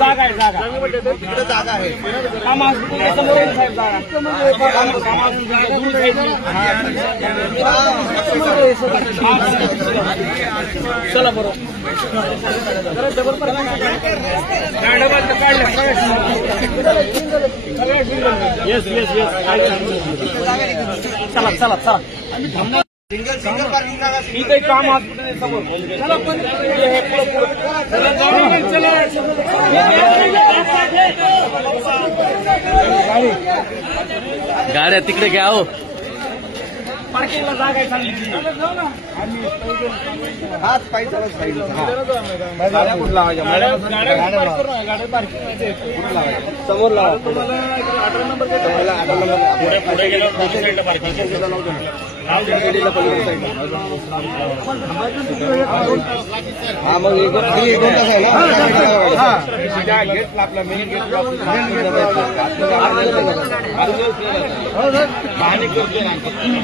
जागा आहे जागा आहे काम चला बरोबर येस येस येस चला चला चला सिंगल पार्किंग इथे काम हॉस्पिटल समोर चला पण गाड्या तिकडे घ्या हो पार्किंगला जागा आहे चांगली हाच पाहिजे गाड्या कुठं लावायच्या समोर लावा ऑटो नंबर पुढे गेलो हा मग गेट आहे ना गेट आपला मेन गेट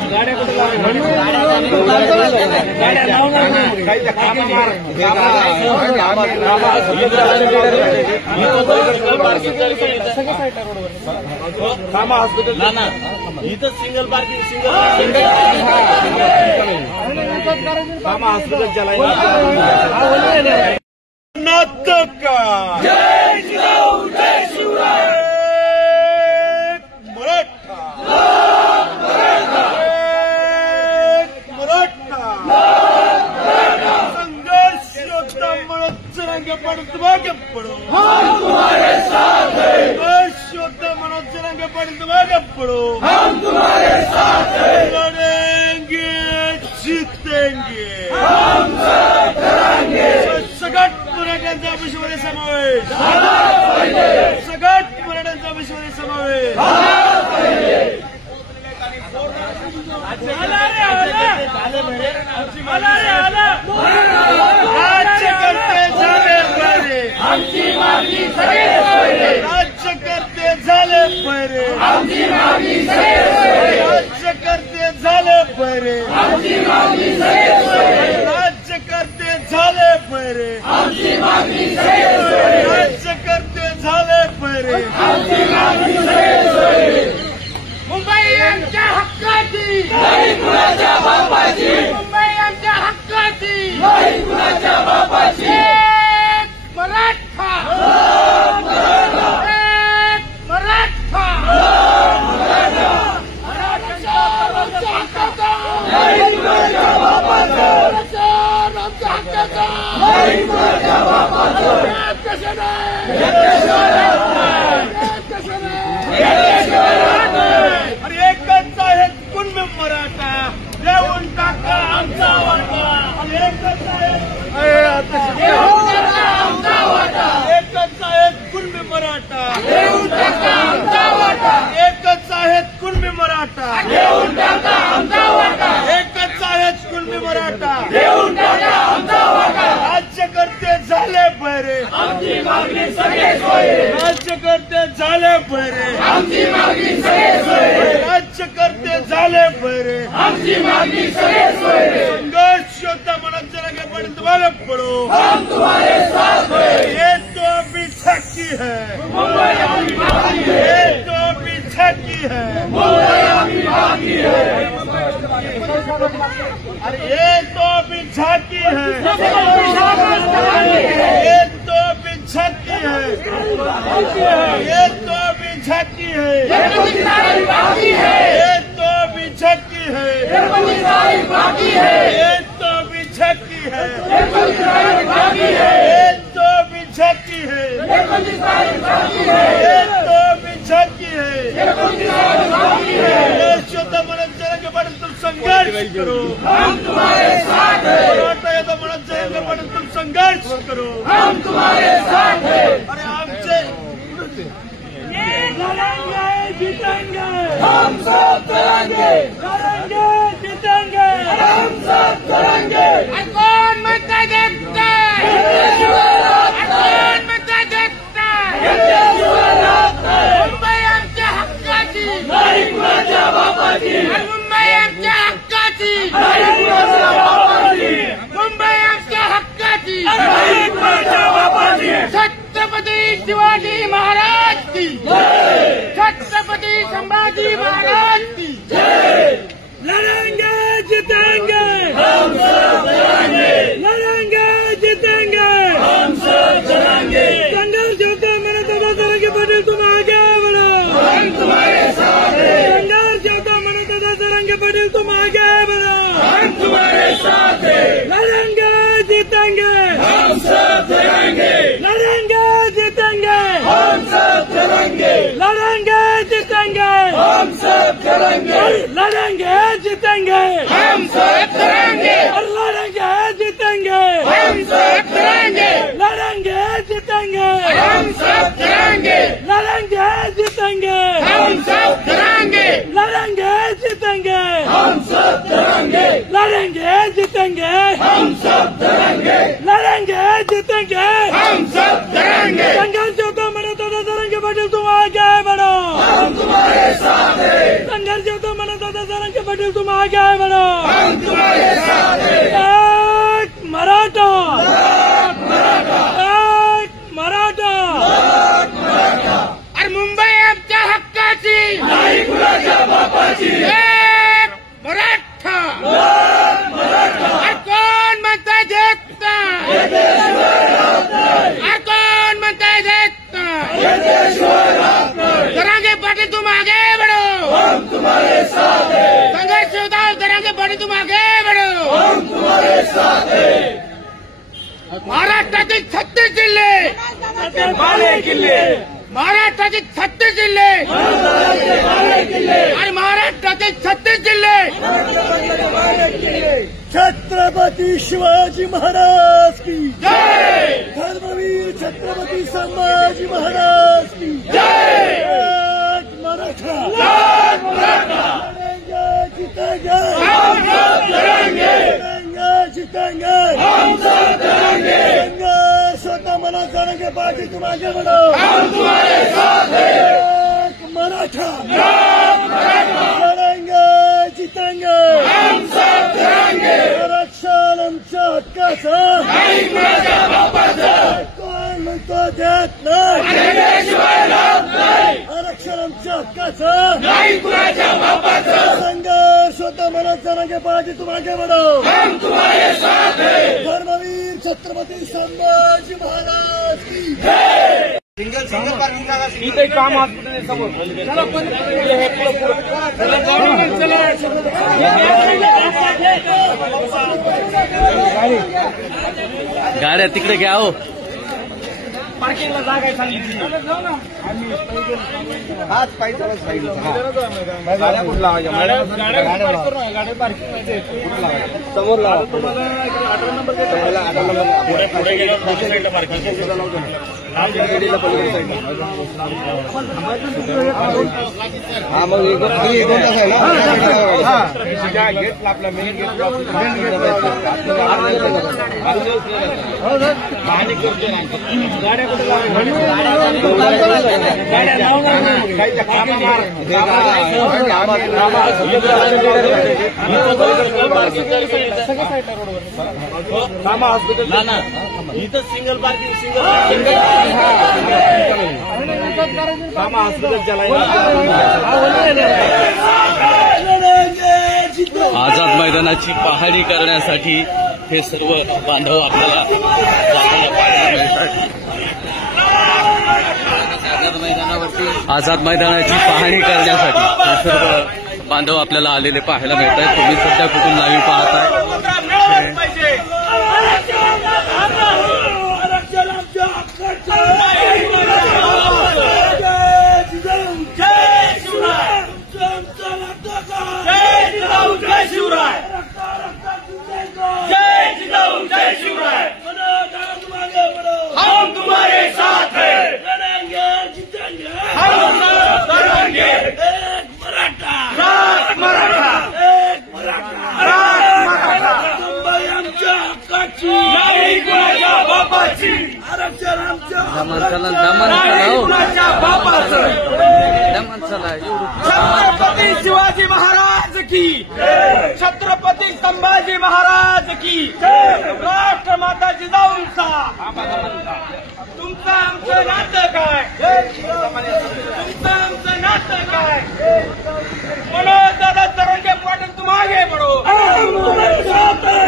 गाड्या कुठे कामा हॉस्पिटल ना इथं सिंगल पार्किंग सिंगल कामा हॉस्पिटल चलायला नाटक पड़ो हम तुम्हारे साथ हैं शुद्ध मनोज रंगे पड़ो हम तुम्हारे साथ हैं लड़ेंगे जीतेंगे हम सब करेंगे सगट मराठ्यांचा विश्वमध्ये समावेश सगट मराठ्यांचा विश्वमध्ये समावेश राज्यकर्ते झाले बरे आमची मागणी सगळे सोयरे राज्यकर्ते झाले बरे आमची मागणी सगळे सोयरे राज्यकर्ते झाले बरे आमची मागणी सगळे सोयरे राज्यकर्ते झाले बरे आमची मागणी सगळे सोयरे राज्यकर्ते झाले बरे आमची मागणी सगळे सोयरे मुंबई आमच्या हक्काची नाही कुणाच्या बापाची मुंबई आमच्या हक्काची नाही कुणाच्या बापाची एक मराठा एक मराठा मराठा आमच्या हक्काचा नाही कुणाच्या बापाचा आमच्या हक्काचा नाही कुणाच्या बापाचा कसं नाही कसं नाही एकच आहे कुणबी मराठा देऊन टाका आमचा वाटा एकच आहे आमचा वाटा एकच आहे कुणबी मराठा देऊन टाका आमचा वाटा एकच आहे कुणबी मराठा देऊन टाका आमचा वाटा एकच आहे कुणबी मराठा देऊन टाका आमचा वाटा राज्यकर्ते झाले बरे आमची मागणी सगळे सोयरे राज्यकर्ते झाले बरे आमची मागणी सगळे सोयरे राज्यकर्ते झाले बरे आमची मागणी सगळे सोयरे संघर्ष योद्धा मनोज रंगे भाग पड़ो हम तुम्हारे साथ हैं ये तो अभी छक्की है मुंबई अभी बाकी है ये तो अभी छक्की है मुंबई अभी बाकी है अरे ये तो अभी झांकी है ये तो अभी छक्की है ये तो अभी झांकी है ये तो अभी छक्की है ये तो अभी छक्की है ये तो अभी छक्की है ये तो अभी छक्की है शुद्ध मनोज रंगे तुम संघर्ष करो हम तुम्हारे साथ हैं मराठा योद्धा मनोज रंगे तुम संघर्ष करो हम तुम्हारे साथ हैं अरे आमचे लड़ेंगे जीतेंगे हम सब करेंगे जीतेंगे हम सब करेंगे कौन मत देखता कौन मत देखता मुंबई आमच्या हक्काची नाही कुणाच्या बापाची मुंबई आमच्या हक्काची हम तुम्हारे साथ हैं, लड़ेंगे जीतेंगे, हम सब लड़ेंगे, लड़ेंगे जीतेंगे, हम सब लड़ेंगे, लड़ेंगे जीतेंगे, हम सब लड़ेंगे, लड़ेंगे जीतेंगे, हम सब लड़ेंगे, लड़ेंगे जीतेंगे, हम सब लड़ेंगे, लड़ेंगे जीतेंगे, हम सब लड़ेंगे, लड़ेंगे जीतेंगे, हम सब लड़ेंगे, लड़ेंगे जीतेंगे, हम सब लड़ेंगे, लड़ेंगे जीतेंगे, हम सब लड़ेंगे, लड़ेंगे जीतेंगे, हम सब लड़ेंगे। संघर्ष होता मनो तो जरंगे पाटील तुम आगे बढ़ो, हम तुम्हारे साथ हैं। संघर्ष होता मनो तो जरंगे पाटील तुम आगे बढ़ो, हम तुम्हारे साथ हैं। एक मराठा, एक मराठा, एक मराठा, एक मराठा। अरे मुंबई आमच्या हक्काची, नाही कुणाच्या बापाची, एक मराठा, एक मराठा। अरे कोण म्हणताय देत नाही, अरे कोण म्हणताय देत नाही, जरांगे पाटील तुम आगे बढ़ो, हम तुम्हारे साथ हैं। संघर्ष होता जरांगे पाटील तुम आगे बढ़ो, हम तुम्हारे साथ हैं। महाराष्ट्रातील 36 जिल्हे बाले किल्ले, महाराष्ट्रातील 36 जिल्हे आणि महाराष्ट्रातील 36 जिल्हे छत्रपती शिवाजी महाराज की जय, धर्मवीर छत्रपती संभाजी महाराज की जय। मराठा, मराठा, जीतेंगे, हम सब लड़ेंगे, जीतेंगे, हम सब लड़ेंगे। स्वतः मना करेंगे पार्टी तुम आगे बढ़ो, हम तुम्हारे साथ हैं। एक मराठा, लड़ेंगे जीतेंगे, हम सब लड़ेंगे। आरक्षण आमच्या हक्काचं, नाही कुणाच्या बापाचं, कोण म्हणतो देत नाही, आरक्षण आमच्या हक्काचं, नाही कुणाच्या बापाचं। संघर्ष होता मनात जरांगे पार्टी तुम आगे बढ़ो, हम तुम्हारे साथ हैं। धर्मवीर छत्रपती संभाजी महाराज की जय। सिंगल पार्किंग इथे काम हॉस्पिटल समोर गाड्या तिकडे घ्या हो, पार्किंगला जागा सांगितली। हाच पाहिजे गाड्या कुठला गाड्या पार्किंग समोर लावा, 18 नंबर पुढे गेला हा मग 2 तास आहे ना गेट आपला मेन गेट गाड्या कुठे हॉस्पिटल ना इथं सिंगल पार्किंग, सिंगल हॉस्पिटल चलायला। आझाद मैदानाची पाहणी करण्यासाठी हे सर्व बांधव आपल्याला जाताना पाहायला मिळतात। आझाद मैदानाची पाहणी करण्यासाठी हे सर्व बांधव आपल्याला आलेले पाहायला मिळत आहेत। तुम्ही सध्या कुठून लाईव्ह पाहताय। हम तुम्हारे साथ हैं, लड़ेंगे जीतेंगे, हम सब लड़ेंगे। एक मराठा, एक मराठा, एक मराठा, एक मराठा। मुंबई आमच्या हक्काची, नाही कुणाच्या बापाची, आरक्षण आमच्या नाही कुणाच्या बापाचं। छत्रपती शिवाजी महाराज की, छत्रपती संभाजी महाराज की, राष्ट्रमाता जिजाऊंचा। तुमचं आमचं नातं काय, तुमचं आमचं नातं काय। मनोज दादा जरांगे पाटील तुम आगे बढ़ो,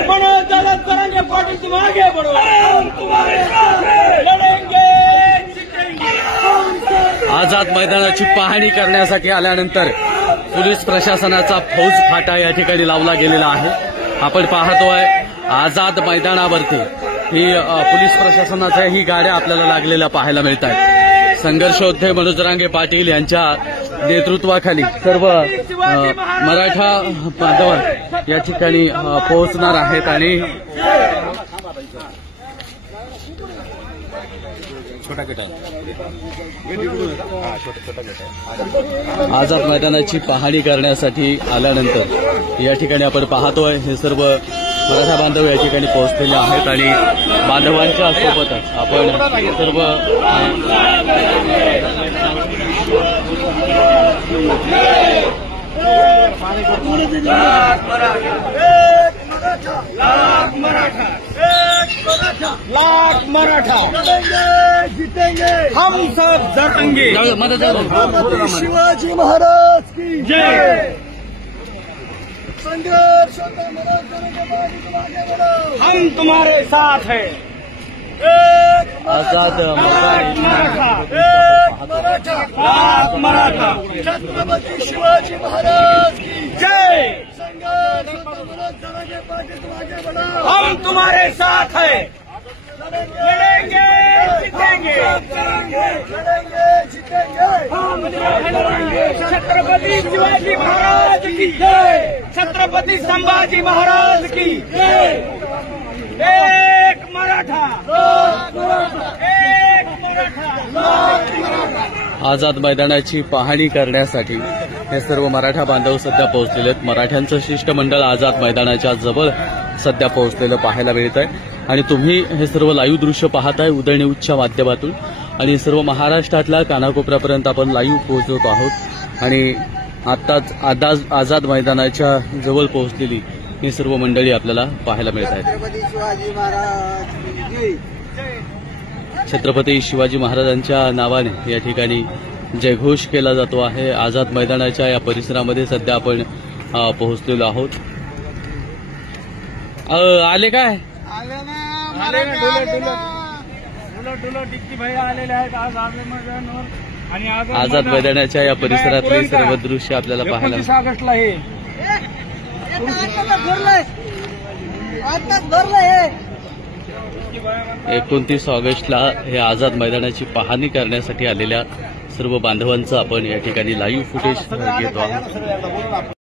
मनोज दादा जरांगे पाटील तुम आगे बढ़ो, लढेंगे जितेंगे। आझाद मैदानाची पाहणी करण्यासाठी आल्यानंतर पोलीस प्रशासनाचा फौज फाटा या ठिकाणी लावला गेलेला आहे। आपण पाहतोय आझाद मैदानावरती ही पोलीस प्रशासनाच्या ही गाड्या आपल्याला लागलेल्या पाहायला मिळत आहेत. संघर्षोद्धे मनोज जरांगे पाटील यांच्या नेतृत्वाखाली सर्व मराठा बांधव या ठिकाणी पोहोचणार आहेत आणि आझाद मैदानाची पाहणी करण्यासाठी आल्यानंतर या ठिकाणी आपण पाहतोय हे सर्व मराठा बांधव या ठिकाणी पोहोचलेले आहेत आणि बांधवांच्या सोबतच आपण सर्व लाख मराठा जीतेंगे हम सब जटेंगे. शिवाजी महाराज की जय. संघर्ष हम तुम्हारे साथ है. आझाद मराठा लाख मराठा छत्रपती शिवाजी महाराज की जय. हम तुम्हारे साथ है. लड़ेंगे जीतेंगे. लड़ेंगे जीतेंगे. छत्रपति शिवाजी महाराज की जय. छत्रपति संभाजी महाराज की जय. एक मराठा एक मराठा. आझाद मैदानाची पाहणी करण्यासाठी हे सर्व मराठा बांधव सध्या पोहोचलेले आहेत. मराठ्यांचं शिष्टमंडळ आझाद मैदानाच्या जवळ सध्या पोहोचलेलं पाहायला मिळत आहे आणि तुम्ही हे सर्व लाईव्ह दृश्य पाहताय उदय न्यूजच्या माध्यमातून आणि सर्व महाराष्ट्रातल्या कानाकोपऱ्यापर्यंत आपण लाईव्ह पोहोचत आहोत आणि आताच आझाद मैदानाच्या जवळ पोहोचलेली ही सर्व मंडळी आपल्याला पाहायला मिळत आहेत. छत्रपती शिवाजी महाराजांच्या नावाने या ठिकाणी जयघोष केला जातो आहे. आझाद मैदानाच्या या परिसरामध्ये सध्या आपण पोहोचलेलो आहोत. आले काय आझाद मैदानाच्या या परिसरातले सर्व दृश्य आपल्याला पाहायला 29 ऑगस्टला हे आझाद मैदानाची पाहणी करण्यासाठी आलेल्या सर्व बांधवांचं आपण या ठिकाणी लाईव्ह फुटेज घेतो आहोत.